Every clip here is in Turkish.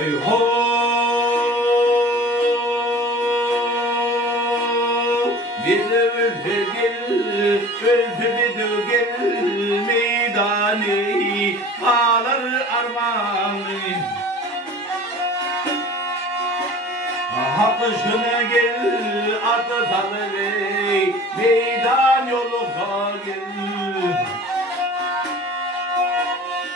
Hey ho, bir gel meydani ağlar armanı. Hakkışına gel atı tanrı meydan yoluna gel.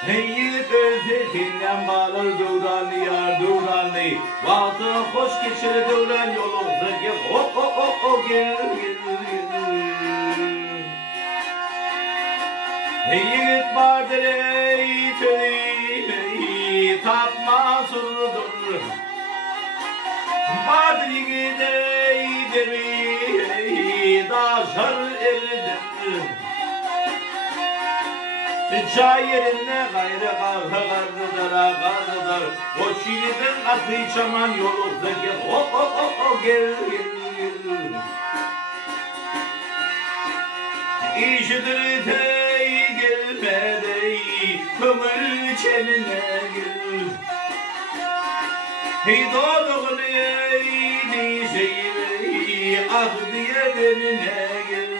Yiğit özetinden bağlar duranı yar duranı. Vaktın hoş geçir duran yoluna gel. Hop hop hop hop gel gel. Yiğit vardır ey tüy tapma surdur. Vardır yiğit ey demi daşar erdir. Çay yerine gayrı kardılar. O şiirden atı çaman yolunda gel. Hop hop hop hop gel gel. İşidir tey gelmedi kömür çenine gel. Hey doğduğun eydi şeyi ah diye benine gel.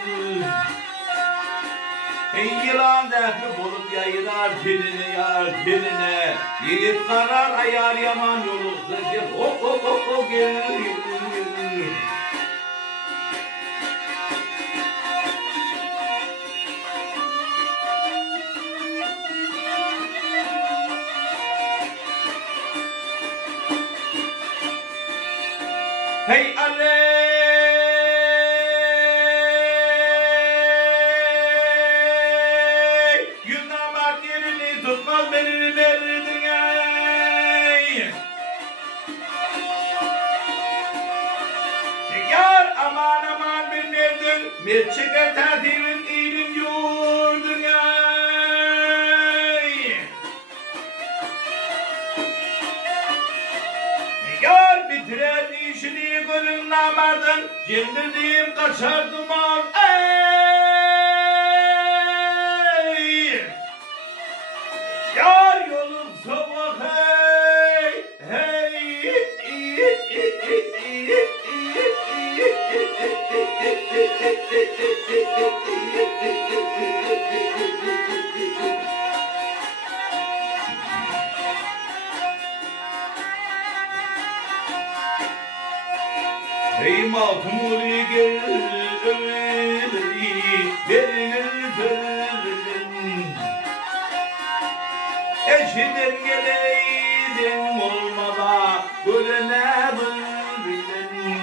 Yılan defri bulup yayılar teline yar teline. Yiğit karar ayar yaman yolukta gel. Hop hop hop hop gel gel. Hey Ale. Tutmaz beni verdin ey. Yar aman aman bilmedin. Merçike tertibin ilim yurdun ey. Yar bitiren işini gönlün namardın. Cindirdiğim kaçar duman ey. Yar yolum sabah hey hey. Hey mahmuri gel eşiden geleydim olmada ölene bildin.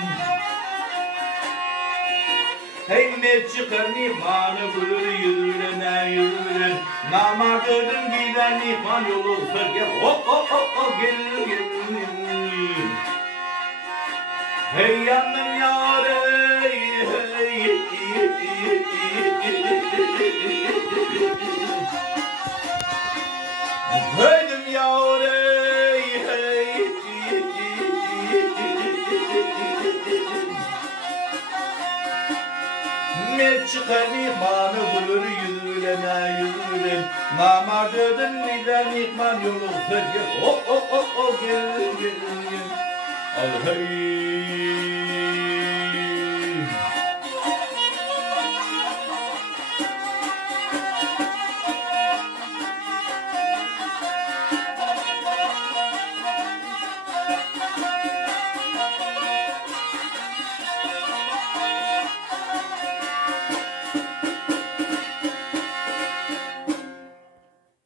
Hey ne çıkar nihanı gülür yürüne yürür. Namardıdın gider nihan yolu gel hop hop hop hop gel gel. Hey yandım yar ey hey. Heydim yar ey hey. Ne çıkar nihanı bulur yürüne yürür. Namardıdın gider nihan yolu gel hop hop hop hop gel gel gel. Al hey.